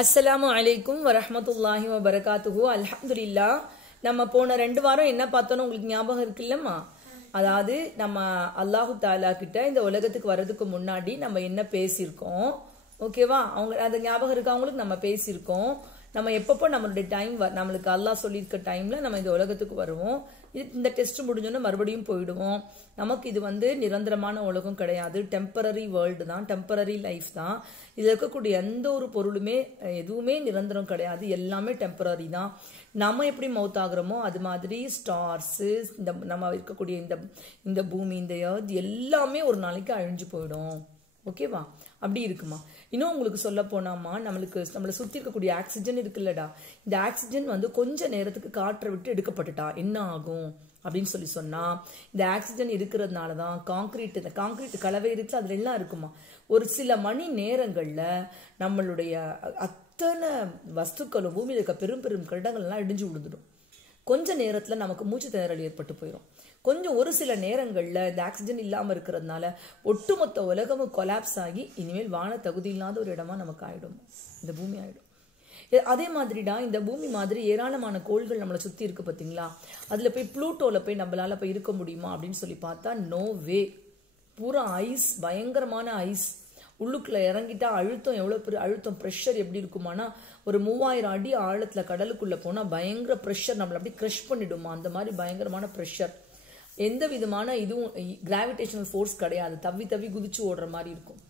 அஸ்ஸலாமு அலைக்கும் வரமத்துல்லாஹி வபரகாத்துஹு. அல்ஹம்துலில்லா. நம்ம போன ரெண்டு வாரம் என்ன பார்த்தோன்னு உங்களுக்கு ஞாபகம் இருக்குல்லம்மா? அதாவது நம்ம அல்லாஹு தாலா கிட்ட இந்த உலகத்துக்கு வர்றதுக்கு முன்னாடி நம்ம என்ன பேசியிருக்கோம்? ஓகேவா? அவங்க அந்த ஞாபகம் இருக்கவங்களுக்கு நம்ம பேசியிருக்கோம். நம்ம எப்பப்போ நம்மளுடைய டைம் நம்மளுக்கு அல்லாஹ் சொல்லியிருக்க டைம்ல நம்ம இந்த உலகத்துக்கு வருவோம். இது இந்த டெஸ்ட் முடிஞ்சோன்னா மறுபடியும் போயிடுவோம். நமக்கு இது வந்து நிரந்தரமான உலகம் கிடையாது. டெம்பரரி வேர்ல்டு தான். டெம்பரரி லைஃப் தான். இதில் இருக்கக்கூடிய எந்த ஒரு பொருளுமே எதுவுமே நிரந்தரம் கிடையாது. எல்லாமே டெம்பரரி தான். நம்ம எப்படி மவுத் ஆகுறோமோ அது மாதிரி ஸ்டார்ஸு இந்த நம்ம இருக்கக்கூடிய இந்த இந்த பூமி இந்த எர்த் எல்லாமே ஒரு நாளைக்கு அழிஞ்சு போயிடும். ஓகேவா? அப்படி இருக்குமா? இன்னும் உங்களுக்கு சொல்ல போனாமா நம்மளுக்கு நம்மளை சுற்றி இருக்கக்கூடிய ஆக்சிஜன் இருக்குல்லடா. இந்த ஆக்சிஜன் வந்து கொஞ்ச நேரத்துக்கு காற்றை விட்டு எடுக்கப்பட்டுட்டா. என்ன ஆகும்? அப்படின்னு சொல்லி சொன்னால் இந்த ஆக்சிஜன் இருக்கிறதுனால தான் காங்கிரீட் இந்த காங்கிரீட் கலவை இருக்கு அதில் எல்லாம் இருக்குமா? ஒரு சில மணி நேரங்களில் நம்மளுடைய அத்தனை வஸ்துக்களும் பூமியில் இருக்க பெரும் பெரும் கட்டங்கள்லாம் இடிஞ்சு விழுந்துடும் கொஞ்ச நேரத்தில் நமக்கு மூச்சு திணறல் ஏற்பட்டு போயிடும் கொஞ்சம் ஒரு சில நேரங்களில் இந்த ஆக்சிஜன் இல்லாமல் இருக்கிறதுனால ஒட்டுமொத்த உலகமும் கொலாப்ஸ் ஆகி இனிமேல் வான தகுதி இல்லாத ஒரு இடமா நமக்கு ஆகிடும் இந்த பூமி ஆகிடும் அதே மாதிரிடா இந்த பூமி மாதிரி ஏராளமான கோள்கள் நம்மளை சுற்றி இருக்கு பார்த்தீங்களா அதில் போய் ப்ளூட்டோவில் போய் நம்மளால் போய் இருக்க முடியுமா அப்படின்னு சொல்லி பார்த்தா நோ வே பூரா ஐஸ் பயங்கரமான ஐஸ் உள்ளுக்குள்ள இறங்கிட்டா அழுத்தம் எவ்வளோ பெரிய அழுத்தம் ப்ரெஷர் எப்படி இருக்குமானா ஒரு மூவாயிரம் அடி ஆழத்தில் கடலுக்குள்ளே போனால் பயங்கர ப்ரெஷர் நம்மளை அப்படியே க்ரஷ் பண்ணிடுமா? அந்த மாதிரி பயங்கரமான ப்ரெஷர் எந்த விதமான இதுவும் கிராவிடேஷனல் ஃபோர்ஸ் கிடையாது. தவி தவி குதிச்சு ஓடுற மாதிரி இருக்கும்.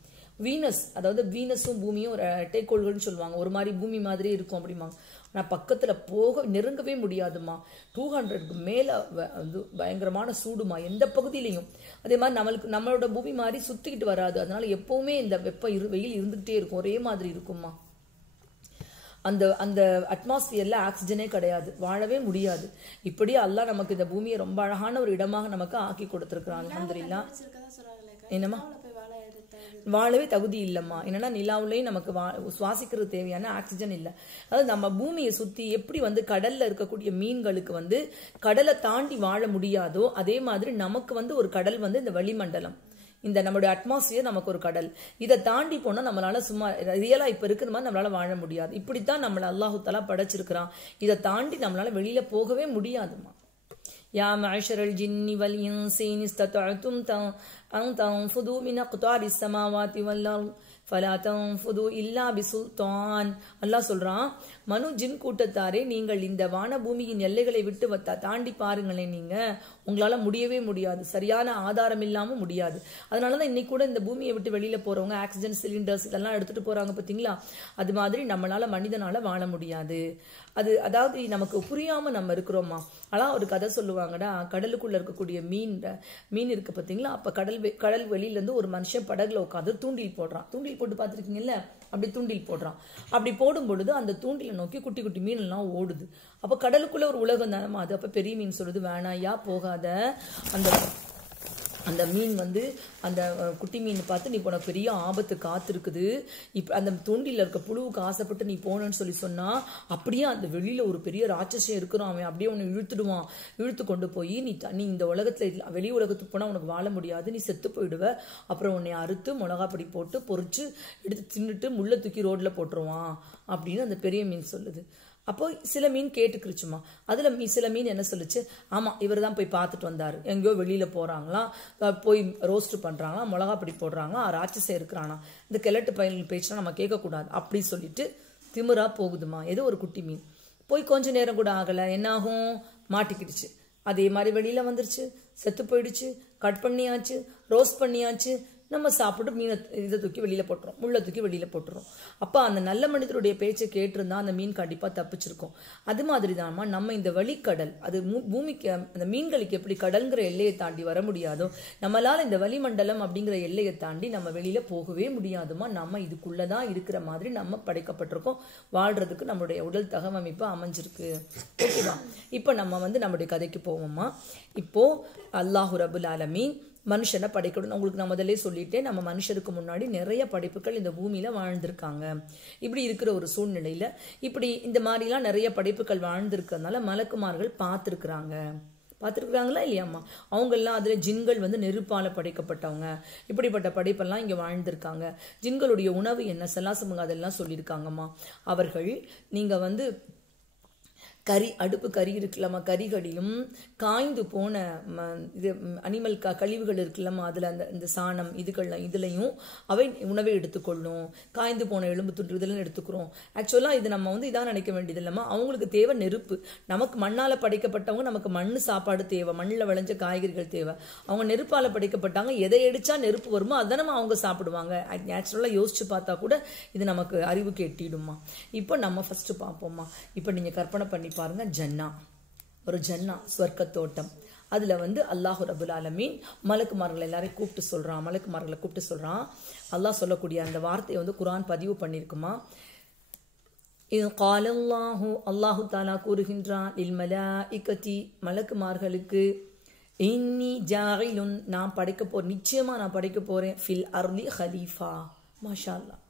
வீனஸ் அதாவது வீனஸும் பூமியும் ஒரு இரட்டைக்கோள்கள்னு சொல்லுவாங்க. ஒரு மாதிரி பூமி மாதிரி இருக்கும் அப்படிம்பாங்க. ஆனால் பக்கத்தில் போக நெருங்கவே முடியாதுமா டூ ஹண்ட்ரட்க்கு மேலே வந்து பயங்கரமான சூடுமா எந்த பகுதியிலையும். அதே மாதிரி நம்மளுக்கு நம்மளோட பூமி மாதிரி சுற்றிக்கிட்டு வராது. அதனால எப்பவுமே இந்த வெப்பம் இரு வெயில் இருந்துகிட்டே இருக்கும். ஒரே மாதிரி இருக்குமா அந்த அந்த அட்மாஸ்பியர்ல ஆக்சிஜனே கிடையாது. வாழவே முடியாது. இப்படி அல்லாஹ் நமக்கு இந்த பூமியை ரொம்ப அழகான ஒரு இடமாக நமக்கு ஆக்கி கொடுத்துருக்கிறான். வச்சிருக்கதா சொல்றாங்களே என்னம்மா? வாழவே தகுதி இல்லைம்மா. என்னன்னா நிலாவுலேயும் நமக்கு வா சுவாசிக்கிறது தேவையான ஆக்சிஜன் இல்லை. அதாவது நம்ம பூமியை சுத்தி எப்படி வந்து கடல்ல இருக்கக்கூடிய மீன்களுக்கு வந்து கடலை தாண்டி வாழ முடியாதோ அதே மாதிரி நமக்கு வந்து ஒரு கடல் வந்து இந்த வளிமண்டலம். இந்த நம்மளுடைய அட்மாஸ்பியர் நமக்கு ஒரு கடல். இதை தாண்டி போனால் நம்மளால சும்மா ரியலாக இப்போ இருக்கிற மாதிரி நம்மளால வாழ முடியாது. இப்படித்தான் நம்மளை அல்லாஹு தலா படைச்சிருக்கிறான். இதை தாண்டி நம்மளால வெளியில போகவே முடியாதுமா யா மஷரல் ஜின்னி வல் இன்சீனிஸ்தத்தும் அங் தன்ஃபுது மின் அக்தாரி சமாவாத்தி வல்லால் ஃபலா தன்ஃபுது இல்லா பிசுல்தான். அல்லாஹ் சொல்கிறான் மனு ஜின் கூட்டத்தாரே நீங்கள் இந்த வானபூமியின் எல்லைகளை விட்டு தாண்டி பாருங்களேன் நீங்க. உங்களால முடியவே முடியாது. சரியான ஆதாரம் இல்லாமல் முடியாது. அதனாலதான் இன்னைக்கு கூட இந்த பூமியை விட்டு வெளியில போறவங்க ஆக்சிஜன் சிலிண்டர்ஸ் இதெல்லாம் எடுத்துட்டு போறாங்க பாத்தீங்களா? அது மாதிரி நம்மளால மனிதனால வாழ முடியாது. அது அதாவது நமக்கு புரியாம நம்ம இருக்கிறோமா? ஆனா ஒரு கதை சொல்லுவாங்கடா கடலுக்குள்ள இருக்கக்கூடிய மீன் மீன் இருக்கு பாத்தீங்களா? அப்ப கடல் வெ- கடல் வெளியில இருந்து ஒரு மனுஷன் படகுல உட்காந்து தூண்டில் போடுறான். தூண்டில் போட்டு பார்த்திருக்கீங்கல்ல? அப்படி தூண்டில் போடுறான். அப்படி போடும் பொழுது அந்த தூண்டிலை நோக்கி குட்டி குட்டி மீன்லாம் ஓடுது. அப்போ கடலுக்குள்ளே ஒரு உலகம் தானே அது? அப்போ பெரிய மீன் சொல்லுது வேணாயா போகாத. அந்த அந்த மீன் வந்து அந்த குட்டி மீன் பார்த்து நீ போன பெரிய ஆபத்து காத்திருக்குது. இப்போ அந்த தூண்டில இருக்க புழுவுக்கு ஆசைப்பட்டு நீ போனேன்னு சொல்லி சொன்னால் அப்படியே அந்த வெளியில் ஒரு பெரிய ராட்சசம் இருக்கிறான். அவன் அப்படியே உன்னை இழுத்துடுவான். இழுத்து கொண்டு போய் நீ நீ இந்த உலகத்தில் வெளி உலகத்துக்கு போனால் உனக்கு வாழ முடியாது. நீ செத்து போயிடுவ. அப்புறம் உன்னை அறுத்து மிளகா பொடி போட்டு பொறிச்சு எடுத்து தின்னுட்டு முள்ளை தூக்கி ரோட்டில் போட்டுருவான் அப்படின்னு அந்த பெரிய மீன் சொல்லுது. அப்போ சில மீன் கேட்டுக்கிருச்சுமா. அதில் மீ சில மீன் என்ன சொல்லுச்சு? ஆமாம் இவர் தான் போய் பார்த்துட்டு வந்தார். எங்கேயோ வெளியில் போகிறாங்களா போய் ரோஸ்ட் பண்ணுறாங்களா மிளகா பொடி போடுறாங்களாம் ராட்சசம் இருக்கிறானா? இந்த கிழட்டு பயன் பேச்சுலாம் நம்ம கேட்கக்கூடாது. அப்படி சொல்லிட்டு திமிராக போகுதுமா. ஏதோ ஒரு குட்டி மீன். போய் கொஞ்ச நேரம் கூட ஆகலை. என்ன ஆகும்? மாட்டிக்கிடுச்சு. அதே மாதிரி வெளியில் வந்துருச்சு. செத்து போயிடுச்சு. கட் பண்ணியாச்சு. ரோஸ்ட் பண்ணியாச்சு. நம்ம சாப்பிட்டு மீனை இதை தூக்கி வெளியில் போட்டுரும் முள்ளை தூக்கி வெளியில் போட்டுரும். அப்போ அந்த நல்ல மனிதருடைய பேச்சை கேட்டிருந்தா அந்த மீன் கண்டிப்பாக தப்பிச்சிருக்கும். அது மாதிரி தான்மா நம்ம இந்த வழிக்கடல் அது பூமிக்கு அந்த மீன்களுக்கு எப்படி கடல்ங்கிற எல்லையை தாண்டி வர முடியாதோ நம்மளால் இந்த வளிமண்டலம் அப்படிங்கிற எல்லையை தாண்டி நம்ம வெளியில் போகவே முடியாதுமா? நம்ம இதுக்குள்ளே தான் இருக்கிற மாதிரி நம்ம படைக்கப்பட்டிருக்கோம். வாழ்கிறதுக்கு நம்மளுடைய உடல் தகவமைப்பு அமைஞ்சிருக்கு. ஓகேவா? இப்போ நம்ம வந்து நம்மளுடைய கதைக்கு போவோமா இப்போ அல்லாஹு ரபுல் ஆலமீன் மனுஷனை படைக்கணும் உங்களுக்கு நான் முதல்ல சொல்லிட்டேன். நம்ம மனுஷருக்கு முன்னாடி நிறைய படைப்புகள் இந்த பூமியில வாழ்ந்திருக்காங்க. இப்படி இருக்கிற ஒரு சூழ்நிலையில இப்படி இந்த மாதிரிலாம் நிறைய படைப்புகள் வாழ்ந்திருக்கிறதுனால மலக்குமார்கள் பார்த்துருக்குறாங்க. பார்த்துருக்குறாங்களா இல்லையாம்மா? அவங்கெல்லாம் அதில் ஜின்கள் வந்து நெருப்பால் படைக்கப்பட்டவங்க. இப்படிப்பட்ட படைப்பெல்லாம் இங்கே வாழ்ந்திருக்காங்க. ஜின்களுடைய உணவு என்ன? செல்லாசமுங்க அதெல்லாம் சொல்லியிருக்காங்கம்மா. அவர்கள் நீங்கள் வந்து கறி அடுப்பு கறி இருக்குல்லம்மா கறிகளிலும் காய்ந்து போன ம, இது அனிமல் க கழிவுகள் இருக்குல்லம்மா அதில் அந்த இந்த சாணம் இதுகள்லாம் இதுலையும் அவை உணவை எடுத்துக்கொள்ளும். காய்ந்து போன எலும்பு துண்டு இதெல்லாம் எடுத்துக்கிறோம். ஆக்சுவலாக இது நம்ம வந்து இதான் நினைக்க வேண்டியது இல்லைம்மா அவங்களுக்கு தேவை நெருப்பு. நமக்கு மண்ணால் படைக்கப்பட்டவங்க நமக்கு மண் சாப்பாடு தேவை. மண்ணில் விளைஞ்ச காய்கறிகள் தேவை. அவங்க நெருப்பால் படைக்கப்பட்டாங்க. எதை அடித்தா நெருப்பு வருமோ அதான் அவங்க சாப்பிடுவாங்க. நேச்சுரலாக யோசிச்சு பார்த்தா கூட இது நமக்கு அறிவு கேட்டிடுமா இப்போ நம்ம ஃபஸ்ட்டு பார்ப்போம்மா. இப்போ நீங்கள் கற்பனை பண்ணி பாருங்க ஜன்னா. ஒரு ஜன்னா ஸ்வர்க்க தோட்டம் அதில் வந்து அல்லாஹு ரபுல் ஆலமீன் மலக்குமார்களை எல்லாரையும் கூப்பிட்டு சொல்கிறான் மலக்குமார்களை கூப்பிட்டு சொல்கிறான் அல்லாஹ் சொல்லக்கூடிய அந்த வார்த்தையை வந்து குரான் பதிவு பண்ணியிருக்குமா? இது காலல்லாஹு அல்லாஹு தாலா கூறுகின்றான் இல்மலா இக்கத்தி மலக்குமார்களுக்கு இன்னி ஜாகிலுன் நான் படைக்க போகிறேன் நிச்சயமாக நான் படைக்க போகிறேன் ஃபில் அர்லி ஹலீஃபா. மாஷா அல்லாஹ்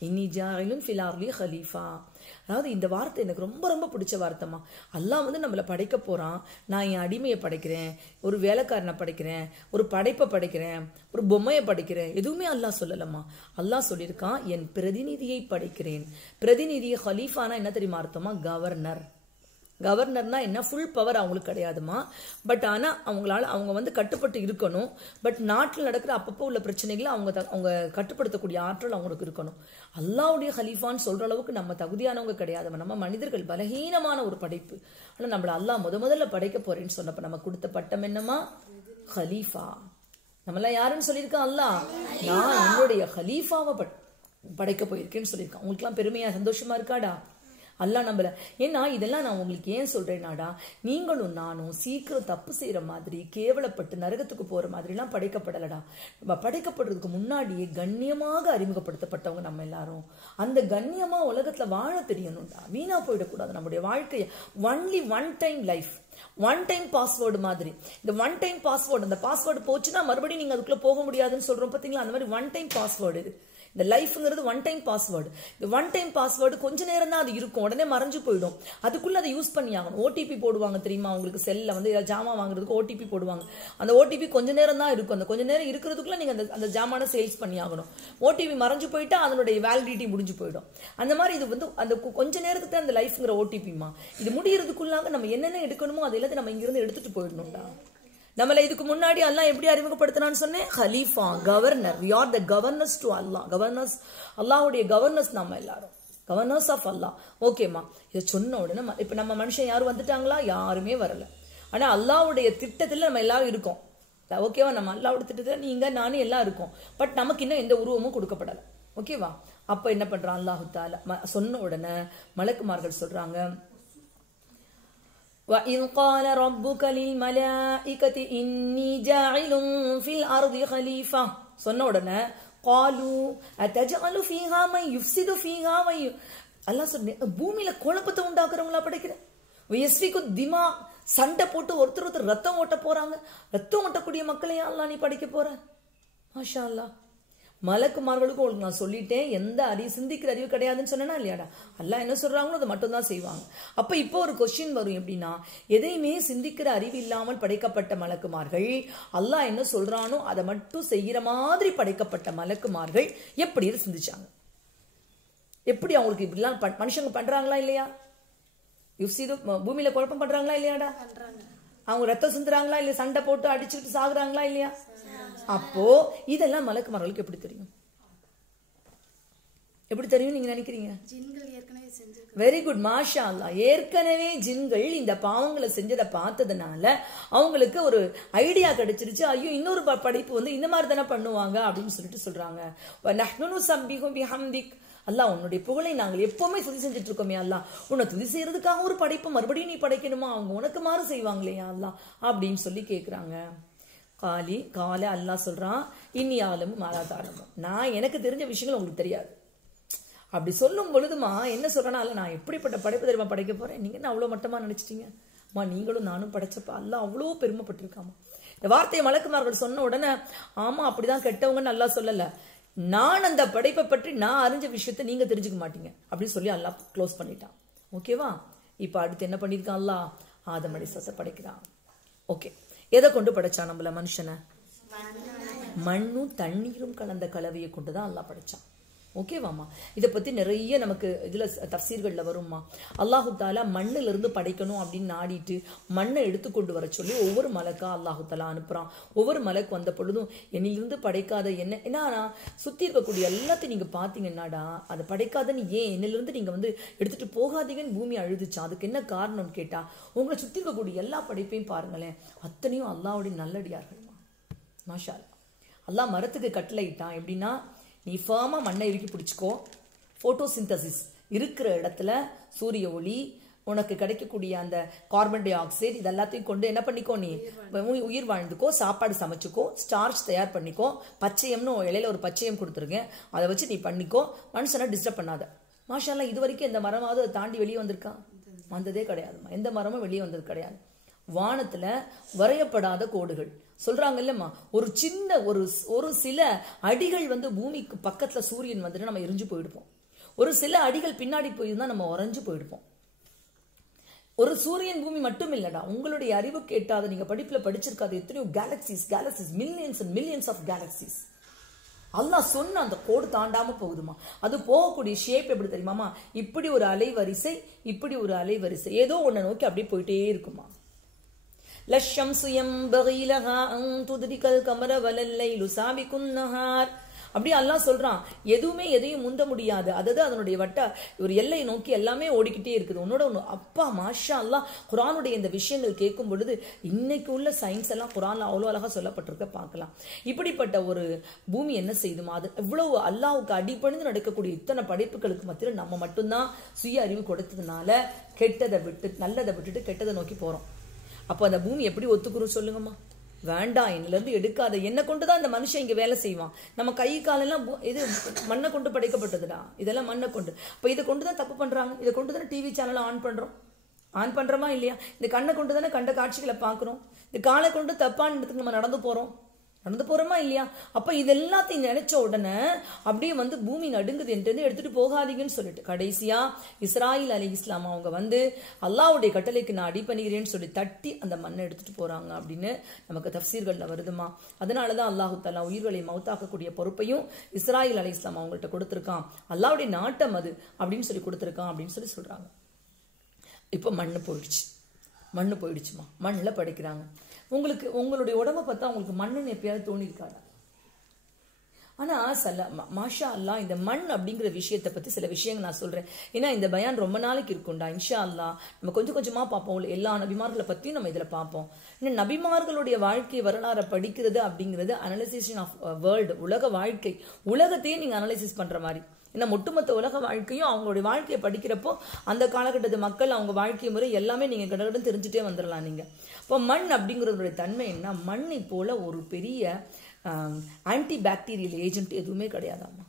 இன்னி ஜாயிலும் ஃபிலார்லி ஹலீஃபா. அதாவது இந்த வார்த்தை எனக்கு ரொம்ப ரொம்ப பிடிச்ச வார்த்தைமா அல்லாஹ் வந்து நம்மளை படைக்க போகிறான் நான் என் அடிமையை படைக்கிறேன். ஒரு வேலைக்காரனை படைக்கிறேன். ஒரு படைப்பை படைக்கிறேன். ஒரு பொம்மையை படைக்கிறேன். எதுவுமே அல்லாஹ் சொல்லலம்மா. அல்லாஹ் சொல்லியிருக்கான் என் பிரதிநிதியை படைக்கிறேன். பிரதிநிதியை ஹலீஃபானா என்ன தெரியுமா அர்த்தமா கவர்னர் கவர்னர்னால் என்ன? ஃபுல் பவர் அவங்களுக்கு கிடையாதுமா பட் ஆனால் அவங்களால அவங்க வந்து கட்டுப்பட்டு இருக்கணும். பட் நாட்டில் நடக்கிற அப்பப்போ உள்ள பிரச்சனைகளை அவங்க த- அவங்க கட்டுப்படுத்தக்கூடிய ஆற்றல் அவங்களுக்கு இருக்கணும். அல்லாவுடைய ஹலீஃபான்னு சொல்கிற அளவுக்கு நம்ம தகுதியானவங்க கிடையாது. நம்ம மனிதர்கள் பலகீனமான ஒரு படைப்பு. ஆனால் நம்மளை அல்லாஹ் முத முதல்ல படைக்க போறேன்னு சொன்னப்ப நம்ம கொடுத்த பட்டம் என்னமா ஹலீஃபா. நம்மளாம் யாருன்னு சொல்லியிருக்கா அல்லாஹ்? நான் என்னுடைய ஹலீஃபாவை பட் படைக்க போயிருக்கேன்னு சொல்லியிருக்கான் உங்களுக்குலாம் பெருமையா சந்தோஷமா இருக்காடா? அல்லா நம்மள ஏன்னா இதெல்லாம் நான் உங்களுக்கு ஏன் சொல்றேனாடா? நீங்களும் நானும் சீக்கிரம் தப்பு செய்யற மாதிரி கேவலப்பட்டு நரகத்துக்கு போற மாதிரிலாம் படைக்கப்படலடா. நம்ம படைக்கப்படுறதுக்கு முன்னாடியே கண்ணியமாக அறிமுகப்படுத்தப்பட்டவங்க நம்ம எல்லாரும். அந்த கண்ணியமா உலகத்துல வாழ தெரியணும்டா. வீணா போயிடக்கூடாது நம்முடைய வாழ்க்கையை. Only one time life one time password மாதிரி. இந்த ஒன் டைம் பாஸ்வேர்டு அந்த பாஸ்வேர்டு போச்சுன்னா மறுபடியும் நீங்க அதுக்குள்ள போக முடியாதுன்னு சொல்றோம் பாத்தீங்களா? அந்த மாதிரி ஒன் டைம் பாஸ்வேர்டு இது. இந்த லைஃப்ங்கிறது ஒன் டைம் பாஸ்வேர்டு இந்த ஒன் டைம் பாஸ்வேர்டு கொஞ்ச நேரம் தான் அது இருக்கும். உடனே மறைஞ்சு போயிடும். அதுக்குள்ள அதை யூஸ் பண்ணி ஆகணும். ஓடிபி போடுவாங்க தெரியுமா உங்களுக்கு? செல்ல வந்து ஏதாவது ஜாமான் வாங்குறதுக்கு ஓடிபி போடுவாங்க. அந்த ஓடிபி கொஞ்ச நேரம் தான் இருக்கும். அந்த கொஞ்ச நேரம் இருக்கிறதுக்குள்ள நீங்க அந்த அந்த ஜாமான சேல்ஸ் பண்ணி ஆகணும். ஓடிபி மறைஞ்சு போயிட்டா அதனுடைய வேலிடிட்டி முடிஞ்சு போயிடும். அந்த மாதிரி இது வந்து அந்த கொஞ்ச நேரத்துக்கு தான் அந்த லைஃப்ங்கிற ஓடிபிமா இது முடியறதுக்குள்ளாக நம்ம என்னென்ன எடுக்கணுமோ அது எல்லாத்தையும் நம்ம இங்கிருந்து எடுத்துட்டு போயிடணும்டா. நம்மள இதுக்கு முன்னாடி அல்லாஹ் எப்படி அறிமுகப்படுத்தினான்னு சொன்னேன்? ஹலீஃபா governor we are the governors to Allah governors அல்லாஹ்வுடைய கவர்னர்ஸ் நம்ம எல்லாரும். கவர்னர்ஸ் ஆஃப் அல்லாஹ் ஓகேம்மா இதை சொன்ன உடனே இப்போ நம்ம மனுஷன் யாரும் வந்துட்டாங்களா? யாருமே வரல. ஆனால் அல்லாஹ்வுடைய திட்டத்தில் நம்ம எல்லாரும் இருக்கோம். ஓகேவா நம்ம அல்லாவோட திட்டத்தில் நீங்கள் நானும் எல்லாம் இருக்கோம். பட் நமக்கு இன்னும் எந்த உருவமும் கொடுக்கப்படலை. ஓகேவா அப்போ என்ன பண்ணுறான் அல்லாஹு தாலா ம- சொன்ன உடனே மலக்குமார்கள் சொல்கிறாங்க وإذ قال ربك للملائكة إني جاعل في الأرض خليفة சொன்ன உடனே قالوا أتجعل فيها من يفسد فيها وي அல்லாஹ் சொன்ன பூமியில குழப்பத்தை உண்டாக்குறவங்களா படைக்கிறேன் வயஸ்விக்கு திமா சண்டை போட்டு ஒருத்தர் ஒருத்தர் ரத்தம் ஓட்ட போறாங்க ரத்தம் ஓட்டக்கூடிய மக்களையா அல்லாஹ் நீ படிக்க போற மாஷா அல்லாஹ் மலக்குமார்களுக்கும் உங்களுக்கு நான் சொல்லிட்டேன் எந்த அறிவு சிந்திக்கிற அறிவு கிடையாதுன்னு சொன்னேனா இல்லையாடா? அல்லாஹ் என்ன சொல்றாங்களோ அதை மட்டும் தான் செய்வாங்க. அப்ப இப்போ ஒரு கொஸ்டின் வரும் எப்படின்னா எதையுமே சிந்திக்கிற அறிவு இல்லாமல் படைக்கப்பட்ட மலக்குமார்கள் அல்லாஹ் என்ன சொல்றானோ அதை மட்டும் செய்கிற மாதிரி படைக்கப்பட்ட மலக்குமார்கள் எப்படி சிந்திச்சாங்க? எப்படி அவங்களுக்கு இப்படிலாம் மனுஷங்க பண்றாங்களா இல்லையா? யுப்சிது பூமியில குழப்பம் பண்றாங்களா இல்லையாடா? அவங்க ரத்தம் சிந்துறாங்களா இல்லையா? சண்டை போட்டு அடிச்சுக்கிட்டு சாகுறாங்களா இல்லையா? அப்போ இதெல்லாம் மலக்குமார்களுக்கு எப்படி தெரியும்? எப்படி தெரியும் நீங்க நினைக்கிறீங்க? வெரி குட் மாஷா அல்லாஹ் ஏற்கனவே ஜின்கள் இந்த பாவங்களை செஞ்சதை பார்த்ததுனால அவங்களுக்கு ஒரு ஐடியா கிடைச்சிருச்சு. ஐயோ இன்னொரு படைப்பு வந்து இந்த மாதிரி தானே பண்ணுவாங்க அப்படின்னு சொல்லிட்டு சொல்றாங்க. "வ நஹ்னு சப்பிஹு பிஹம்திக். அல்லாஹ் உன்னுடைய புகழை நாங்கள் எப்பவுமே துதி செஞ்சுட்டு இருக்கோமே அல்லாஹ். உன்னை துதி செய்யறதுக்காக ஒரு படைப்பு மறுபடியும் நீ படைக்கணுமா? அவங்க உனக்கு மாறு செய்வாங்களே அல்லாஹ் அப்படின்னு சொல்லி கேக்குறாங்க. காலி கால அல்லாஹ் சொல்றான் இனி ஆலமும் மாலாதாரமும் நான் எனக்கு தெரிஞ்ச விஷயங்கள் உங்களுக்கு தெரியாது. அப்படி சொல்லும் பொழுதுமா என்ன சொல்கிறேன்னா அல்ல நான் எப்படிப்பட்ட படைப்பு தெரியுமா படைக்க போறேன்? நீங்க என்ன அவ்வளவு மட்டமா நினைச்சிட்டீங்க? அம்மா நீங்களும் நானும் படைச்சப்ப அல்லாஹ் அவ்வளோ பெருமைப்பட்டிருக்காமா? இந்த வார்த்தையை மலக்குமார்கள் சொன்ன உடனே ஆமா அப்படிதான் கெட்டவங்கன்னு நல்லா சொல்லல. நான் அந்த படைப்பை பற்றி நான் அறிஞ்ச விஷயத்த நீங்க தெரிஞ்சுக்க மாட்டீங்க. அப்படின்னு சொல்லி அல்லா க்ளோஸ் பண்ணிட்டான். ஓகேவா இப்ப அடுத்து என்ன பண்ணியிருக்கான் அல்லா ஆதமடி அலிசத்தை படைக்கிறான். ஓகே எதை கொண்டு படைச்சான் நம்மள மனுஷனை? மண்ணும் தண்ணீரும் கலந்த கலவையை கொண்டு தான் அல்லாஹ் படைச்சான். ஓகேவாம்மா இதை பற்றி நிறைய நமக்கு இதில் தஃசீர்களில் வரும்மா. அல்லாஹு தாலா மண்ணிலிருந்து படைக்கணும் அப்படின்னு நாடிட்டு மண்ணை எடுத்து கொண்டு வர சொல்லி ஒவ்வொரு மலக்கா அல்லாஹு தாலா அனுப்புகிறான் ஒவ்வொரு மலைக்கு வந்த பொழுதும் என்னிலிருந்து படைக்காத என்ன என்னன்னா சுற்றி இருக்கக்கூடிய எல்லாத்தையும் நீங்கள் பார்த்தீங்கன்னாடா அதை படைக்காதன்னு ஏன்? என்னிலிருந்து நீங்கள் வந்து எடுத்துகிட்டு போகாதீங்கன்னு பூமி அழுதுச்சா? அதுக்கு என்ன காரணம்னு கேட்டால் உங்களை சுற்றி இருக்கக்கூடிய எல்லா படைப்பையும் பாருங்களேன். அத்தனையும் அல்லாவுடைய நல்லடியார்கள்மா. மாஷா அல்லாஹ். அல்லாஹ் மரத்துக்கு கட்டளையிட்டான். எப்படின்னா நீ ஃபேமாக மண்ணை இறுக்கி பிடிச்சிக்கோ. ஃபோட்டோசிந்தசிஸ் இருக்கிற இடத்துல சூரிய ஒளி உனக்கு கிடைக்கக்கூடிய அந்த கார்பன் டை ஆக்சைடு இது எல்லாத்தையும் கொண்டு என்ன பண்ணிக்கோ நீ? உயிர் வாழ்ந்துக்கோ சாப்பாடு சமைச்சுக்கோ ஸ்டார்ச் தயார் பண்ணிக்கோ. பச்சையம்னு இலையில ஒரு பச்சையம் கொடுத்துருக்கேன். அதை வச்சு நீ பண்ணிக்கோ. மனுஷனை டிஸ்டர்ப் பண்ணாத. மாஷால்லா இது வரைக்கும் எந்த மரமாவது அதை தாண்டி வெளியே வந்திருக்கான் வந்ததே கிடையாதுமா எந்த மரமும் வெளியே வந்தது கிடையாது. வானத்துல வரையப்படாத கோடுகள். சொல்றாங்க இல்லம்மா ஒரு சின்ன ஒரு ஒரு சில அடிகள் வந்து பூமிக்கு பக்கத்துல சூரியன் வந்துட்டு நம்ம எரிஞ்சு போயிடுப்போம். ஒரு சில அடிகள் பின்னாடி போயிருந்தா நம்ம உறைஞ்சு போயிடுப்போம். ஒரு சூரியன் பூமி மட்டும் இல்லடா உங்களுடைய அறிவு கேட்டாத நீங்க படிப்புல படிச்சிருக்காது எத்தனையோ galaxies galaxies millions and millions of galaxies அல்லாஹ் சொன்ன அந்த கோடு தாண்டாம போகுதுமா? அது போகக்கூடிய ஷேப் எப்படி தெரியுமாமா? இப்படி ஒரு அலைவரிசை இப்படி ஒரு அலைவரிசை. ஏதோ ஒண்ணை நோக்கி அப்படியே போயிட்டே இருக்குமா? லஷ்ஷம் சுயம் லஹா அங் துதிரிகல் கமர வலல்லை லுசாபி குன்னஹார் அப்படி எல்லாம் சொல்றான் எதுவுமே எதையும் முந்த முடியாது. அதாவது அதனுடைய வட்ட ஒரு எல்லை நோக்கி எல்லாமே ஓடிக்கிட்டே இருக்குது. உன்னோட ஒன்று அப்பா மாஷா எல்லாம் குரானுடைய இந்த விஷயங்கள் கேட்கும் பொழுது இன்னைக்கு உள்ள சயின்ஸ் எல்லாம் குரான்ல அவ்வளோ அழகாக சொல்லப்பட்டிருக்க பார்க்கலாம். இப்படிப்பட்ட ஒரு பூமி என்ன செய்யுமா அது எவ்வளவு அல்லாவுக்கு அடிப்பணிந்து நடக்கக்கூடிய இத்தனை படைப்புகளுக்கு மத்தியில் நம்ம மட்டும்தான் சுய அறிவு கொடுத்ததுனால கெட்டதை விட்டு நல்லதை விட்டுட்டு கெட்டதை நோக்கி போகிறோம் அப்போ அந்த பூமி எப்படி ஒத்துக்குறோம் சொல்லுங்கம்மா? வேண்டாம் என்னிலருந்து எடுக்காத. என்ன கொண்டு தான் அந்த மனுஷன் இங்க வேலை செய்வான். நம்ம கை காலெல்லாம் இது மண்ணை கொண்டு படைக்கப்பட்டதுடா. இதெல்லாம் மண்ணை கொண்டு. அப்ப இதை கொண்டு தான் தப்பு பண்றாங்க. இதை கொண்டு தானே டிவி சேனலை ஆன் பண்றோம். ஆன் பண்றோமா இல்லையா? இந்த கண்ணை கொண்டு தானே கண்ட காட்சிகளை பார்க்குறோம். இந்த காலை கொண்டு தப்பான இடத்துக்கு நம்ம நடந்து போறோம். நடந்து போறோமா இல்லையா? அப்ப இது எல்லாத்தையும் நினைச்ச உடனே அப்படியே வந்து பூமி நடுங்குது என்று எடுத்துட்டு போகாதீங்கன்னு சொல்லிட்டு கடைசியா இஸ்ராயில் அலி இஸ்லாம் அவங்க வந்து அல்லாவுடைய கட்டளைக்கு நான் அடி பண்ணுகிறேன்னு சொல்லி தட்டி அந்த மண்ணை எடுத்துட்டு போறாங்க அப்படின்னு நமக்கு தஃசீர்கள்ல வருதுமா? அதனாலதான் அல்லாஹு தஆலா உயிர்களை மவுத்தாக்கக்கூடிய பொறுப்பையும் இஸ்ராயில் அலி இஸ்லாம் அவங்கள்ட்ட கொடுத்துருக்கான். அல்லாவுடைய நாட்டம் அது அப்படின்னு சொல்லி கொடுத்துருக்கான் அப்படின்னு சொல்லி சொல்றாங்க. இப்போ மண்ணு போயிடுச்சு. மண்ணு போயிடுச்சுமா? மண்ணில் படைக்கிறாங்க. உங்களுக்கு உங்களுடைய உடம்ப பார்த்தா உங்களுக்கு மண்ணுன்னு எப்பயாவது தோணியிருக்காடா ஆனா சல ம- மாஷா அல்லாஹ் இந்த மண் அப்படிங்கிற விஷயத்தை பத்தி சில விஷயங்கள் நான் சொல்றேன். ஏன்னா இந்த பயான் ரொம்ப நாளைக்கு இருக்கும்டா இன்ஷா அல்லாஹ் நம்ம கொஞ்சம் கொஞ்சமா பார்ப்போம் எல்லா நபிமார்களை பத்தியும் நம்ம இதுல பார்ப்போம். இன்னும் நபிமார்களுடைய வாழ்க்கை வரலாறை படிக்கிறது அப்படிங்கிறது அனலைசேஷன் ஆஃப் வேர்ல்டு உலக வாழ்க்கை. உலகத்தையே நீங்க அனலைசிஸ் பண்ற மாதிரி. ஏன்னா ஒட்டுமொத்த உலக வாழ்க்கையும் அவங்களுடைய வாழ்க்கையை படிக்கிறப்போ அந்த காலகட்டத்து மக்கள் அவங்க வாழ்க்கை முறை எல்லாமே நீங்க கடகடன் தெரிஞ்சுட்டே வந்துடலாம் நீங்க. இப்போ மண் அப்படிங்கிறதுடைய தன்மை என்ன? மண்ணை போல ஒரு பெரிய ஆன்டி பாக்டீரியல் ஏஜென்ட் எதுவுமே கிடையாதாம்மா.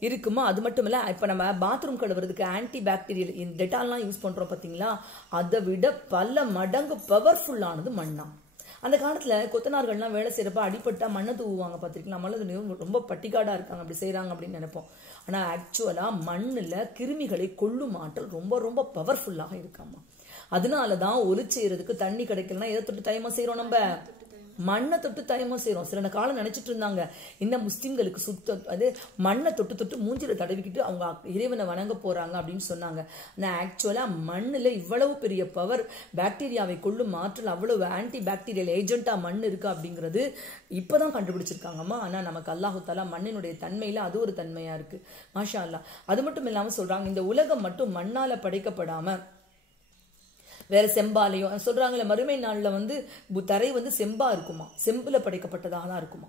இருக்குமா? அது மட்டும் இல்லை இப்போ நம்ம பாத்ரூம் கழுவுறதுக்கு ஆன்டி பாக்டீரியல் இந்த டெட்டால்லாம் யூஸ் பண்ணுறோம் பார்த்தீங்களா அதை விட பல மடங்கு பவர்ஃபுல்லானது மண்ணா. அந்த காலத்தில் கொத்தனார்கள்லாம் வேலை செய்கிறப்ப அடிப்பட்டா மண்ணை தூவுவாங்க பார்த்திருக்கலாம் மண்ணது ரொம்ப பட்டிக்காடாக இருக்காங்க அப்படி செய்கிறாங்க அப்படின்னு நினைப்போம். ஆனால் ஆக்சுவலாக மண்ணில் கிருமிகளை கொல்லும் ஆற்றல் ரொம்ப ரொம்ப பவர்ஃபுல்லாக இருக்காம்மா. அதனால தான் ஒலி செய்யறதுக்கு தண்ணி கிடைக்கலன்னா எதை தொட்டு தயமா செய்யறோம் நம்ம? மண்ணை தொட்டு தயமா செய்யறோம் சில காலம் நினைச்சிட்டு இருந்தாங்க. இந்த முஸ்லிம்களுக்கு சுத்த அது மண்ணை தொட்டு தொட்டு மூஞ்சில தடவிக்கிட்டு அவங்க இறைவனை வணங்க போறாங்க அப்படின்னு சொன்னாங்க. நான் ஆக்சுவலா மண்ணுல இவ்வளவு பெரிய பவர் பாக்டீரியாவை கொள்ளும் ஆற்றல் அவ்வளவு ஆன்டி பாக்டீரியல் ஏஜென்ட்டா மண் இருக்கு அப்படிங்கிறது இப்பதான் கண்டுபிடிச்சிருக்காங்கம்மா ஆனா நமக்கு அல்லாஹு தாலா மண்ணினுடைய தன்மையில அது ஒரு தன்மையா இருக்கு. மாஷா அல்லா அது மட்டும் இல்லாம சொல்றாங்க இந்த உலகம் மட்டும் மண்ணால படைக்கப்படாம வேற செம்பாலையும் சொல்றாங்கல்ல மறுமை நாளில் வந்து பு- தரை வந்து செம்பா இருக்குமா? செம்பில் படைக்கப்பட்டதாக தான் இருக்குமா?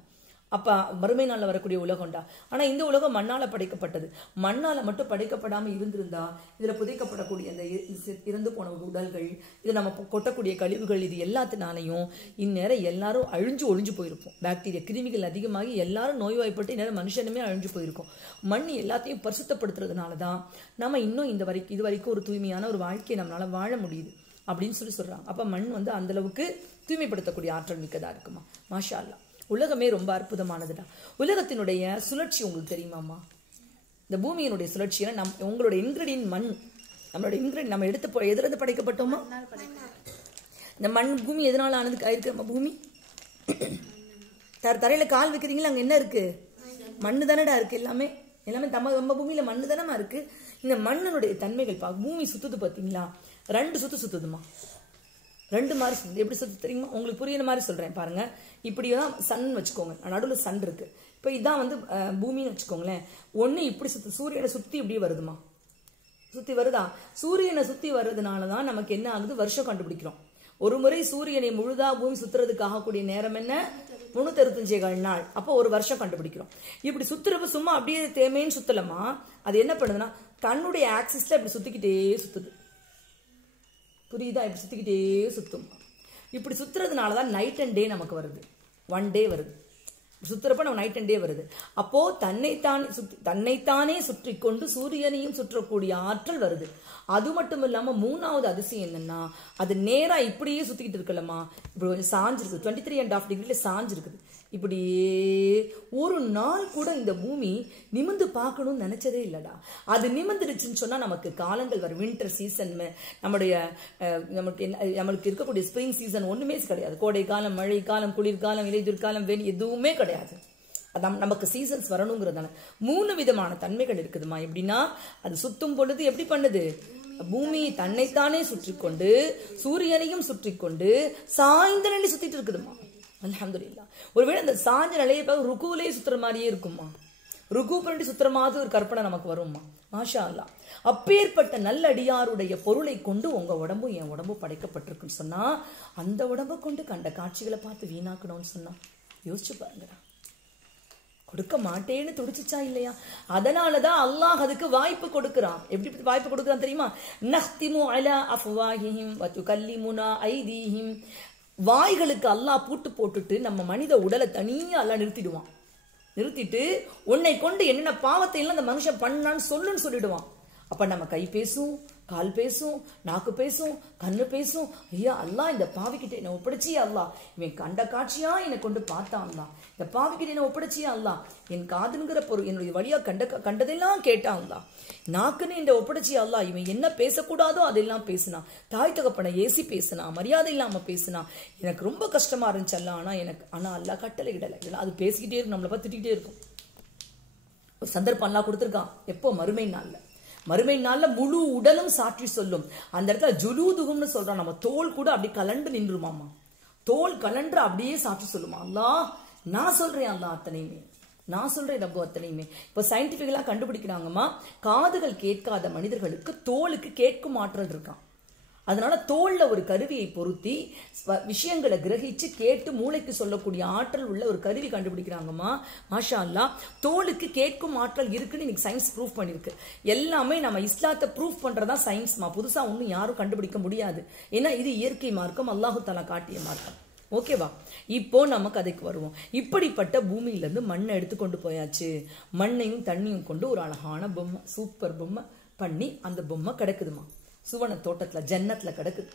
அப்போ மறுமை நாளில் வரக்கூடிய உலகம்டா ஆனால் இந்த உலகம் மண்ணால் படைக்கப்பட்டது. மண்ணால் மட்டும் படைக்கப்படாமல் இருந்திருந்தா இதில் புதைக்கப்படக்கூடிய அந்த இ- இறந்து போன உடல்கள் இது நம்ம கொட்டக்கூடிய கழிவுகள் இது எல்லாத்தினாலையும் இந்நேரம் எல்லாரும் அழிஞ்சு ஒழிஞ்சு போயிருப்போம். பாக்டீரியா கிருமிகள் அதிகமாகி எல்லாரும் நோய்வாய்ப்பட்டு இந்நேரம் மனுஷனுமே அழிஞ்சு போயிருக்கும். மண் எல்லாத்தையும் பரிசுத்தப்படுத்துறதுனால தான் நம்ம இன்னும் இந்த வரைக்கும் இது வரைக்கும் ஒரு தூய்மையான ஒரு வாழ்க்கையை நம்மளால் வாழ முடியுது. அப்படின்னு சொல்லி சொல்கிறாங்க அப்போ மண் வந்து அந்தளவுக்கு தூய்மைப்படுத்தக்கூடிய ஆற்றல் மிக்கதாக இருக்குமா? மாஷா அல்லாஹ் உலகமே ரொம்ப அற்புதமானதுடா. உலகத்தினுடைய சுழற்சி உங்களுக்கு தெரியுமாம்மா? இந்த பூமியினுடைய சுழற்சியில் நம் உங்களுடைய இன்கிரீடியன் மண் நம்மளோட இன்கிரீடியன் நம்ம எடுத்து போ- எதுலேருந்து படைக்கப்பட்டோமா? இந்த மண் பூமி எதனால ஆனது இருக்கு நம்ம பூமி? தர தரையில் கால் வைக்கிறீங்களா? அங்கே என்ன இருக்குது மண்ணு தானடா இருக்குது எல்லாமே. எல்லாமே நம்ம நம்ம பூமியில் மண்ணு தானமா இருக்குது இந்த மண்ணினுடைய தன்மைகள் பா பூமி சுற்றுது பார்த்தீங்களா ரெண்டு சுத்து சுத்துதுமா ரெண்டு மாதிரி சுத்துது எப்படி சுத்து தெரியுமா? உங்களுக்கு புரியுற மாதிரி சொல்றேன் பாருங்க. இப்படிதான் சன் வச்சுக்கோங்க. நடுவில் சன் இருக்கு. இப்போ இதான் வந்து பூமின்னு வச்சுக்கோங்களேன். ஒன்று இப்படி சுத்து சூரியனை சுத்தி இப்படி வருதுமா சுத்தி வருதா? சூரியனை சுத்தி வர்றதுனால தான் நமக்கு என்ன ஆகுது? வருஷம் கண்டுபிடிக்கிறோம். ஒரு முறை சூரியனை முழுதா பூமி சுத்துறதுக்கு ஆகக்கூடிய நேரம் என்ன? முன்னூத்தி அறுபத்தஞ்சேகால் நாள். அப்போ ஒரு வருஷம் கண்டுபிடிக்கிறோம். இப்படி சுத்துறப்ப சும்மா அப்படியே தேமேன்னு சுத்தலமா அது என்ன பண்ணுதுன்னா தன்னுடைய ஆக்சிஸ்ல இப்படி சுத்திக்கிட்டே சுத்துது. புரியுதா? இப்படி சுற்றிக்கிட்டே சுற்றும் இப்படி சுற்றுறதுனால தான் நைட் அண்ட் டே நமக்கு வருது. ஒன் டே வருது. சுத்துறப்ப நம்ம நைட் அண்ட் டே வருது. அப்போது தன்னைத்தானே சுத்தி தன்னைத்தானே சுற்றி கொண்டு சூரியனையும் சுற்றக்கூடிய ஆற்றல் வருது. அது மட்டும் இல்லாமல் மூணாவது அதிசயம் என்னன்னா அது நேராக இப்படியே சுற்றிக்கிட்டு இருக்கலமா இப்படி கொஞ்சம் சாஞ்சிருக்கு டுவெண்ட்டி த்ரீ அண்ட் ஆஃப் டிகிரியில் சாஞ்சிருக்குது. இப்படியே ஒரு நாள் கூட இந்த பூமி நிமிந்து பார்க்கணும்னு நினைச்சதே இல்லடா. அது நிமிந்துருச்சுன்னு சொன்னால் நமக்கு காலங்கள் வரும். வின்டர் சீசன் நம்முடைய நமக்கு என்ன நம்மளுக்கு இருக்கக்கூடிய ஸ்ப்ரிங் சீசன் ஒன்றுமே கிடையாது. கோடை காலம் மழை காலம் குளிர்காலம் இலையுதிர் காலம் எதுவுமே கிடையாது. அதான் நமக்கு சீசன்ஸ் வரணுங்கிறதான மூணு விதமான தன்மைகள் இருக்குதுமா எப்படின்னா அது சுத்தும் பொழுது எப்படி பண்ணுது? பூமி தன்னைத்தானே சுற்றி கொண்டு சூரியனையும் சுற்றி கொண்டு சாய்ந்த நிலை சுத்திட்டு இருக்குதுமா அலமதுல்லா ஒருவேளை அந்த சாஞ்ச நிலையை பார்க்க ருக்குவிலே சுத்துற மாதிரியே இருக்குமா ருக்கு பண்ணி சுத்துற மாதிரி ஒரு கற்பனை நமக்கு வருமா மாஷா அல்லாஹ் அப்பேற்பட்ட நல்லடியாருடைய பொருளை கொண்டு உங்க உடம்பும் என் உடம்பும் படைக்கப்பட்டிருக்குன்னு சொன்னா அந்த உடம்பை கொண்டு கண்ட காட்சிகளை பார்த்து வீணாக்கணும்னு சொன்னா யோசிச்சு பாருங்கடா. கொடுக்க மாட்டேன்னு துடிச்சிச்சா இல்லையா? அதனாலதான் அல்லாஹ் அதுக்கு வாய்ப்பு கொடுக்கறான். எப்படி வாய்ப்பு கொடுக்கறான் தெரியுமா? நஹ்திமு அலா அஃப்வாஹிஹிம் வ துகல்லிமுனா ஐதீஹிம். வாய்களுக்கு அல்லாஹ் பூட்டு போட்டுட்டு நம்ம மனித உடலை தனியா எல்லாம் நிறுத்திடுவான். நிறுத்திட்டு உன்னை கொண்டு என்னென்ன பாவத்தை எல்லாம் அந்த மனுஷன் பண்ணான்னு சொல்லுன்னு சொல்லிடுவான். அப்ப நம்ம கை பேசும் கால் பேசும் நாக்கு பேசும் கண்ணு பேசும். ஐயா அல்லாஹ் இந்த பாவிக்கிட்ட என்ன ஒப்படைச்சியா அல்லா? இவன் கண்ட காட்சியா என்னை கொண்டு பார்த்தான் அல்லா? இந்த பாவிக்கிட்ட என்ன ஒப்படைச்சியா அல்லா? என் காதுங்கிற பொருள் என்னுடைய வழியா கண்ட கண்டதெல்லாம் கேட்டான் அல்லா? நாக்குன்னு இந்த ஒப்படைச்சியா அல்லா? இவன் என்ன பேசக்கூடாதோ அதெல்லாம் பேசினான் தாய் தகப்பனை ஏசி பேசினா மரியாதை இல்லாம பேசினான் எனக்கு ரொம்ப கஷ்டமா இருந்துச்சு அல்லா. ஆனா எனக்கு ஆனா அல்லா கட்டளை இடலை. இல்லைன்னா அது பேசிக்கிட்டே இருக்கும் நம்மளை பார்த்து இருக்கும். ஒரு சந்தர்ப்பம் எல்லாம் கொடுத்துருக்கான். எப்போ மறுமை நாள்ல? மறுமை நாளில் முழு உடலும் சாற்றி சொல்லும். அந்த இடத்துல ஜுலூதுகும்னு சொல்கிறோம் நம்ம தோல் கூட அப்படி கலண்டு நின்றுமாமா. தோல் கலன்று அப்படியே சாற்றி சொல்லுமா. அல்லா நான் சொல்கிறேன் அல்லா அத்தனையுமே. நான் சொல்கிறேன் ரப்போ அத்தனையுமே. இப்போ சயின்டிஃபிக்கலாக கண்டுபிடிக்கிறாங்கம்மா காதுகள் கேட்காத மனிதர்களுக்கு தோலுக்கு கேட்கும் ஆற்றல் இருக்கான் அதனால தோல்ல ஒரு கருவியை பொருத்தி விஷயங்களை கிரகிச்சு கேட்டு மூளைக்கு சொல்லக்கூடிய ஆற்றல் உள்ள ஒரு கருவி கண்டுபிடிக்கிறாங்கம்மா. மாஷா அல்லா தோலுக்கு கேட்கும் ஆற்றல் இருக்குன்னு இன்னைக்கு சயின்ஸ் ப்ரூவ் பண்ணிருக்கு. எல்லாமே நம்ம இஸ்லாத்தை ப்ரூவ் பண்றதா சயின்ஸ்மா புதுசா ஒன்றும் யாரும் கண்டுபிடிக்க முடியாது. ஏன்னா இது இயற்கை மார்க்கம் அல்லாஹு தலா காட்டிய மார்க்கம். ஓகேவா இப்போ நம்ம கதைக்கு வருவோம். இப்படிப்பட்ட பூமியில இருந்து மண்ணை எடுத்து கொண்டு போயாச்சு. மண்ணையும் தண்ணியும் கொண்டு ஒரு அழகான பொம்மை சூப்பர் பொம்மை பண்ணி அந்த பொம்மை கிடக்குதுமா சுவன தோட்டத்தில் ஜன்னத்தில் கிடக்குது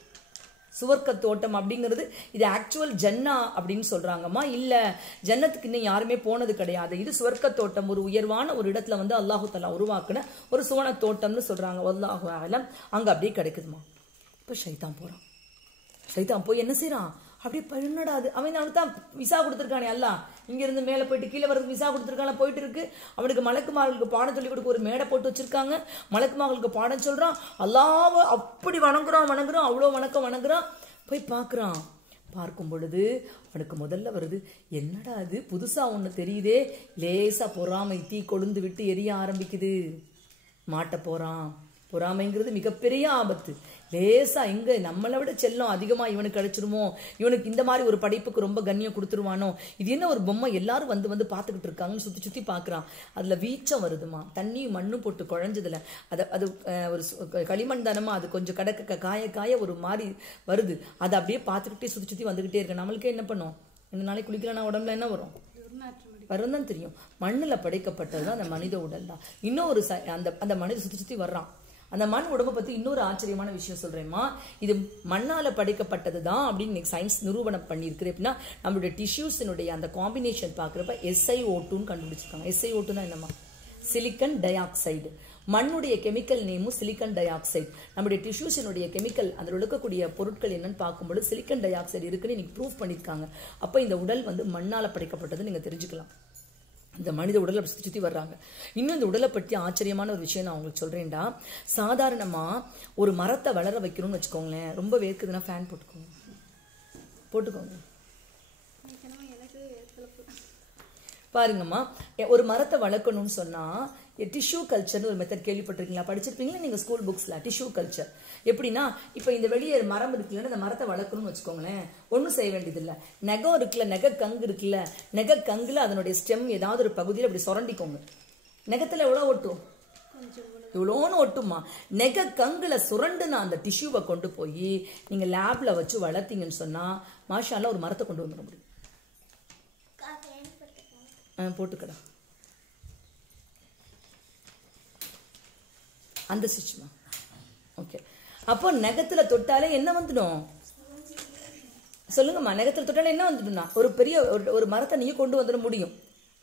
சுவர்க்க தோட்டம் அப்படிங்கிறது இது ஆக்சுவல் ஜன்னா அப்படின்னு சொல்கிறாங்கம்மா இல்லை ஜன்னத்துக்கு இன்னும் யாருமே போனது கிடையாது. இது சுவர்க்க தோட்டம். ஒரு உயர்வான ஒரு இடத்துல வந்து அல்லாஹு தலா உருவாக்குன ஒரு சுவன தோட்டம்னு சொல்கிறாங்க அல்லாஹு ஆலம் அங்கே அப்படியே கிடைக்குதுமா இப்போ ஷைதான் போகிறான் ஷைதான் போய் என்ன செய்கிறான் அப்படியே பண்ணடாது என்னடா அது. அவன் அவனுக்கு தான் விசா கொடுத்துருக்கானே எல்லாம் இங்கேருந்து மேலே போயிட்டு கீழே வரதுக்கு விசா கொடுத்துருக்கான போயிட்டு இருக்கு. அவனுக்கு மலக்குமார்களுக்கு பாடம் சொல்லி கொடுக்க ஒரு மேடை போட்டு வச்சிருக்காங்க. மலக்குமார்களுக்கு பாடம் சொல்கிறான் அல்லாவ அப்படி வணங்குறான் வணங்குறான் அவ்வளோ வணக்கம் வணங்குறான். போய் பார்க்குறான். பார்க்கும் பொழுது அவனுக்கு முதல்ல வருது என்னடா அது புதுசாக ஒன்று தெரியுதே. லேசாக பொறாமை தீ கொழுந்து விட்டு எரிய ஆரம்பிக்குது. மாட்ட போகிறான் பொறாமைங்கிறது மிகப்பெரிய ஆபத்து. லேசாக எங்கே நம்மளை விட செல்லம் அதிகமாக இவனுக்கு அழைச்சிருமோ இவனுக்கு இந்த மாதிரி ஒரு படைப்புக்கு ரொம்ப கண்ணியம் கொடுத்துருவானோ? இது என்ன ஒரு பொம்மை? எல்லாரும் வந்து வந்து பார்த்துக்கிட்டு இருக்காங்கன்னு சுற்றி சுற்றி பார்க்குறான். அதில் வீச்சம் வருதுமா தண்ணியும் மண்ணும் போட்டு குழஞ்சதில். அதை அது ஒரு சு- களிமண் தானமாக அது கொஞ்சம் கடக்க க- காய காய ஒரு மாதிரி வருது. அதை அப்படியே பார்த்துக்கிட்டே சுற்றி சுற்றி வந்துக்கிட்டே இருக்கு. நம்மளுக்கே என்ன பண்ணும்? இந்த நாளைக்கு குளிக்கலன்னா உடம்புல என்ன வரும்? வரும் வரும்தான் தெரியும். மண்ணில் படைக்கப்பட்டது தான் அந்த மனித உடல் தான். ஒரு ச- அந்த அந்த மனித சுற்றி சுற்றி வர்றான். அந்த மண் உடம்பை பத்தி இன்னொரு ஆச்சரியமான விஷயம் சொல்றேம்மா. இது மண்ணால படைக்கப்பட்டது தான் அப்படின்னு சயின்ஸ் நிரூபணம் பண்ணியிருக்கு அப்படின்னா நம்மளுடைய டிஷ்யூஸினுடைய அந்த காம்பினேஷன் பார்க்குறப்ப எஸ்ஐ ஓட்டுன்னு கண்டுபிடிச்சிருக்காங்க. எஸ்ஐ ஓட்டுனா என்னம்மா? சிலிக்கன் டை ஆக்சைடு மண்ணுடைய கெமிக்கல் நேமும் சிலிக்கன் டை ஆக்சைடு நம்முடைய டிஷ்யூஸினுடைய கெமிக்கல் அதில் இருக்கக்கூடிய பொருட்கள் என்னன்னு பார்க்கும்போது சிலிக்கன் டை ஆக்சைடு இருக்குன்னு இன்னைக்கு ப்ரூவ் பண்ணியிருக்காங்க. அப்போ இந்த உடல் வந்து மண்ணால் படைக்கப்பட்டது நீங்கள் தெரிஞ்சுக்கலாம். இந்த மனித உடலை சுற்றி சுற்றி வர்றாங்க. இன்னும் இந்த உடலை பற்றி ஆச்சரியமான ஒரு விஷயம் நான் உங்களுக்கு சொல்கிறேன்டா சாதாரணமாக ஒரு மரத்தை வளர வைக்கணும்னு வச்சுக்கோங்களேன். ரொம்ப வேர்க்குதுன்னா ஃபேன் போட்டுக்கோங்க. போட்டுக்கோங்க. பாருங்கம்மா ஒரு மரத்தை வளர்க்கணும்னு சொன்னா டிஷ்யூ கல்ச்சர்னு ஒரு மெத்தட் கேள்விப்பட்டிருக்கீங்களா? படிச்சிருப்பீங்களா? நீங்க ஸ்கூல் புக்ஸ்ல டிஷ்யூ கல்ச்சர் எப்படின்னா இப்போ இந்த வெளியே மரம் இருக்குல்ல அந்த மரத்தை வளர்க்கணும்னு வச்சுக்கோங்களேன் ஒன்றும் செய்ய வேண்டியதில்லை. நெகம் இருக்குல்ல நெக கங்கு இருக்குல்ல நெக கங்குல அதனுடைய ஸ்டெம் ஏதாவது ஒரு பகுதியில் அப்படி சுரண்டிக்கோங்க. நெகத்துல எவ்வளோ ஒட்டும்? இவ்வளோன்னு ஒட்டுமா நெக கங்குல சுரண்டுன அந்த டிஷ்யூவை கொண்டு போய் நீங்க லேப்ல வச்சு வளர்த்தீங்கன்னு சொன்னா மாஷால ஒரு மரத்தை கொண்டு வந்துட முடியும். போட்டுக்கடா. அந்த சுவிட்ச்மா ஓகே அப்போ நகத்தில் தொட்டாலே என்ன வந்துடும்? சொல்லுங்கம்மா நகத்தில் தொட்டாலே என்ன வந்துடும்னா ஒரு பெரிய ஒரு ஒரு மரத்தை நீங்க கொண்டு வந்துட முடியும்.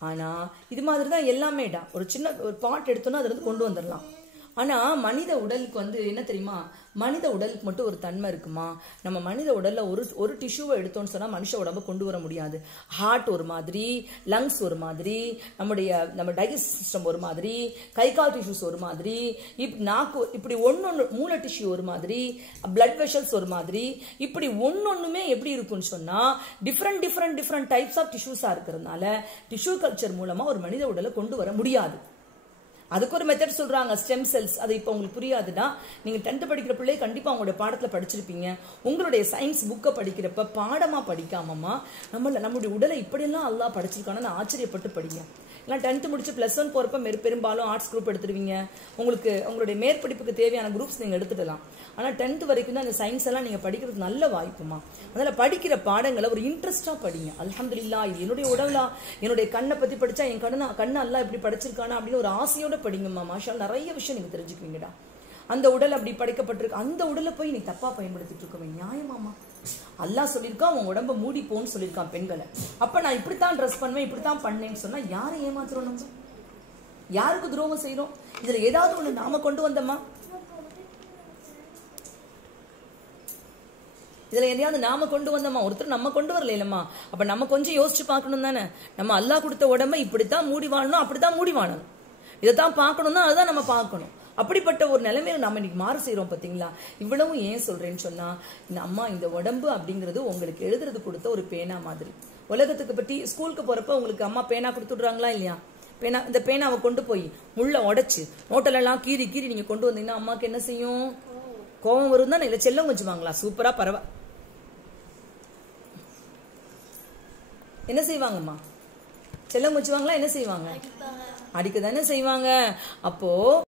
ஆனால் இது மாதிரி தான் எல்லாமேடா. ஒரு சின்ன ஒரு பாட் எடுத்தோன்னா அதுலேருந்து கொண்டு வந்துடலாம். ஆனால் மனித உடலுக்கு வந்து என்ன தெரியுமா? மனித உடலுக்கு மட்டும் ஒரு தன்மை இருக்குமா? நம்ம மனித உடலில் ஒரு ஒரு டிஷ்யூவை எடுத்தோம்னு சொன்னால் மனுஷ உடம்ப கொண்டு வர முடியாது. ஹார்ட் ஒரு மாதிரி லங்ஸ் ஒரு மாதிரி நம்முடைய நம்ம டைஜஸ்ட் சிஸ்டம் ஒரு மாதிரி கை கால் டிஷ்யூஸ் ஒரு மாதிரி இப் நாக்கு இப்படி ஒன்று மூளை டிஷ்யூ ஒரு மாதிரி பிளட் வெஷல்ஸ் ஒரு மாதிரி இப்படி ஒன்னொன்னுமே எப்படி இருக்கும்னு சொன்னால் different different different types of டிஷ்யூஸாக இருக்கிறதுனால டிஷ்யூ கல்ச்சர் மூலமாக ஒரு மனித உடலை கொண்டு வர முடியாது. அதுக்கு ஒரு மெத்தட் சொல்றாங்க. ஸ்டெம் செல்ஸ் அது இப்போ உங்களுக்கு புரியாதுன்னா நீங்க டென்த் படிக்கிற பிள்ளை கண்டிப்பா உங்களுடைய பாடத்துல படிச்சிருப்பீங்க. உங்களுடைய சயின்ஸ் புக்கை படிக்கிறப்ப பாடமா படிக்காமமா நம்மள நம்மளுடைய உடலை இப்படியெல்லாம் அல்லா படிச்சிருக்கானு ஆச்சரியப்பட்டு படிங்க இல்லை டென்த்து முடிச்சு ப்ளஸ் ஒன் போகிறப்ப பெரும்பாலும் ஆர்ட்ஸ் குரூப் எடுத்துருவீங்க. உங்களுக்கு உங்களுடைய மேற்படிப்புக்கு தேவையான குரூப்ஸ் நீங்கள் எடுத்துடலாம். ஆனால் டென்த்து வரைக்கும் தான் அந்த சயின்ஸ் எல்லாம் நீங்கள் படிக்கிறது நல்ல வாய்ப்புமா? அதனால் படிக்கிற பாடங்களை ஒரு இன்ட்ரெஸ்ட்டாக படிங்க. அல்ஹம்துலில்லாஹ் இது என்னுடைய உடலா? என்னுடைய கண்ணை பற்றி படித்தா என் கண்ணு கண்ணை எல்லாம் இப்படி படிச்சிருக்கானா அப்படின்னு ஒரு ஆசையோட படிங்கம்மா. மாஷா நிறைய விஷயம் நீங்கள் தெரிஞ்சுக்குவீங்கடா. அந்த உடல் அப்படி படைக்கப்பட்டிருக்கு. அந்த உடலை போய் நீ தப்பாக பயன்படுத்திட்டு இருக்கவே நியாயமாமா அல்லாஹ் சொல்லியிருக்கான் உன் உடம்ப மூடி போன்னு சொல்லியிருக்கான் பெண்களை. அப்போ நான் இப்படித்தான் ட்ரெஸ் பண்ணுவேன் இப்படித்தான் பண்ணேன்னு சொன்னால் யாரை ஏமாத்துறோம் நம்ம? யாருக்கு துரோகம் செய்கிறோம் இதில் ஏதாவது ஒன்று நாம கொண்டு வந்தோமா? இதில் எதையாவது நாம கொண்டு வந்தோமா? ஒருத்தர் நம்ம கொண்டு வரல இல்லம்மா நம்ம கொஞ்சம் யோசிச்சு பார்க்கணும் தானே? நம்ம அல்லாஹ் கொடுத்த உடம்ப இப்படித்தான் மூடி வாழணும் அப்படித்தான் மூடி வாழணும். இதை தான் பார்க்கணும்னா அதுதான் நம்ம பார்க்கணும். அப்படிப்பட்ட ஒரு நிலைமையில நம்ம இன்னைக்கு மாறு செய்கிறோம் பாத்தீங்களா? இவ்வளவும் ஏன் சொல்றேன்னு சொன்னா இந்த அம்மா இந்த உடம்பு அப்படிங்கிறது உங்களுக்கு எழுதுறது கொடுத்த ஒரு பேனா மாதிரி. உலகத்துக்கு பற்றி ஸ்கூலுக்கு போறப்ப உங்களுக்கு அம்மா பேனா கொடுத்துடுறாங்களா இல்லையா? பேனா இந்த பேனாவை கொண்டு போய் முள்ள உடைச்சு நோட்டலெல்லாம் கீறி கீறி நீங்க கொண்டு வந்தீங்கன்னா அம்மாக்கு என்ன செய்யும்? கோவம் வரும் தான் இல்லை செல்லம் கொஞ்சுவாங்களா? சூப்பரா பரவாயில்ல என்ன செய்வாங்கம்மா? செல்லம் கொஞ்சுவாங்களா என்ன செய்வாங்க? அடிக்க தானே செய்வாங்க. அப்போ